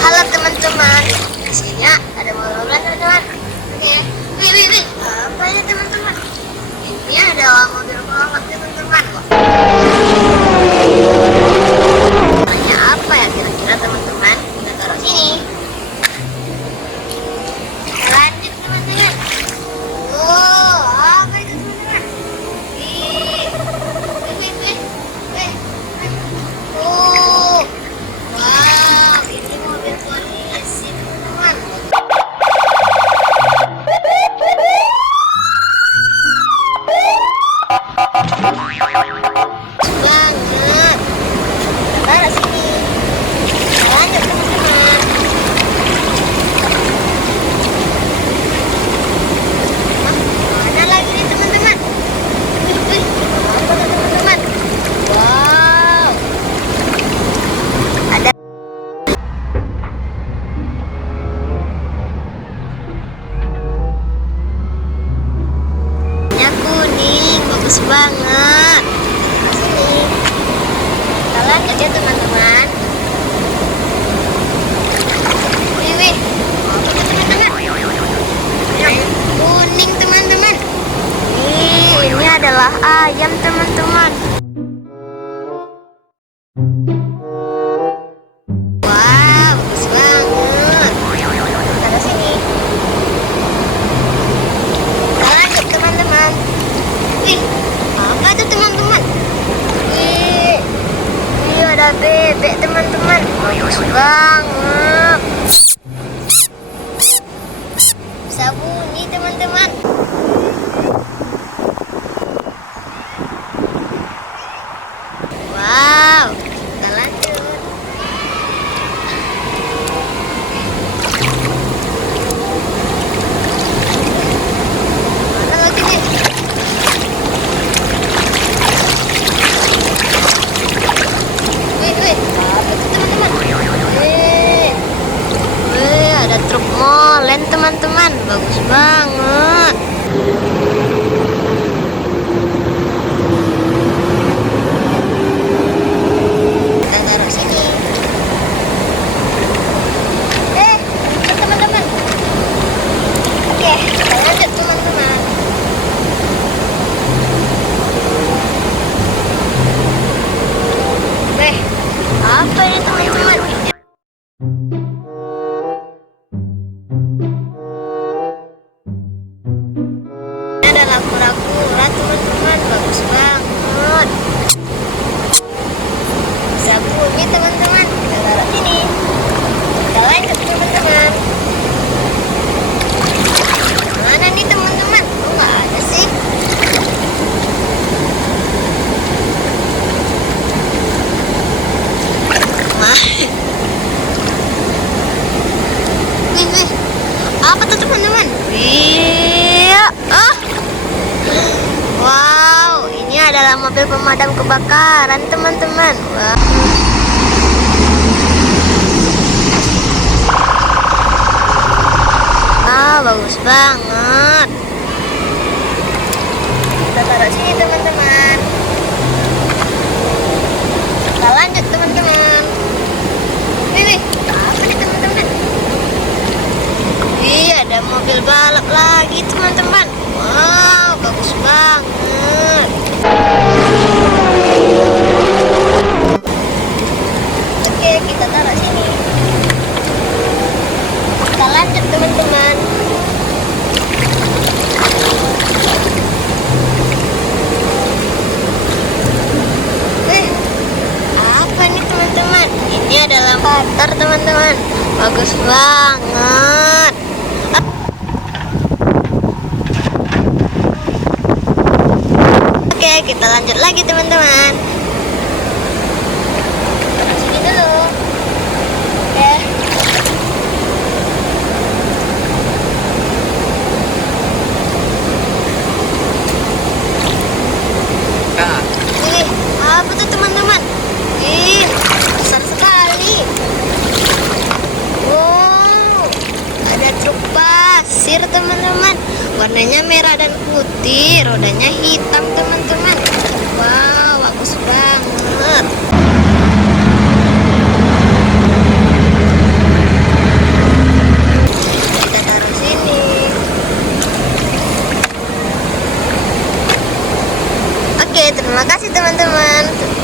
Halo teman-teman, di sini ada mobil teman-teman. Oke, wih, apa ya teman-teman? Ini adalah mobil balap teman-teman. Tanya apa ya kira-kira teman-teman? Kita taruh sini. Kita lanjut teman-teman. Oh, apa itu teman-teman? Wih. Oh, wow, ini mobil polisi teman-teman. Banget. Taruh sini. Lanjut teman-teman. Mana lagi nih teman-teman? Wih, apa tuh teman-teman? Wow. Ada kuning, bagus banget. Sini. Kita lanjut ya teman-teman. Wih. Oke teman-teman. Kuning teman-teman. Ini adalah ayam teman-teman. Wow, bagus banget. Taruh sini. Kita lanjut teman-teman. Wih, apa tuh teman-teman? Wih, ada bebek teman-teman. Bagus banget. Bisa bunyi teman-teman. Wow, kita lanjut. Mana lagi nih? Wih, apa itu teman-teman? Wih, ada truk molen teman-teman, bagus banget. Kita taruh sini. Teman-teman. Oke, kita lanjut teman-teman. Apa ini teman-teman? Ini adalah kura-kura teman-teman, bagus banget. Bisa bunyi teman-teman. Kita taruh sini. Kita lanjut teman-teman. Mana nih teman-teman? Oh, nggak ada sih. Wih, apa tuh teman-teman? Wow, ini adalah mobil pemadam kebakaran teman-teman. Bagus banget. Kita taruh sini teman-teman. Kita lanjut teman-teman. Ini apa nih teman-teman? Ada mobil balap lagi teman-teman. Wow, bagus banget. Oke, kita taruh sini. Kita lanjut teman-teman. Apa nih teman-teman? Ini adalah motor teman-teman. Bagus banget. Oke, kita lanjut lagi teman-teman. Taruh sini dulu. Oke. Wih, apa tuh teman-teman? Besar sekali. Wow, ada truk pasir teman-teman. Warnanya merah dan putih, rodanya hitam teman-teman. Wow, bagus banget. Terima kasih teman-teman.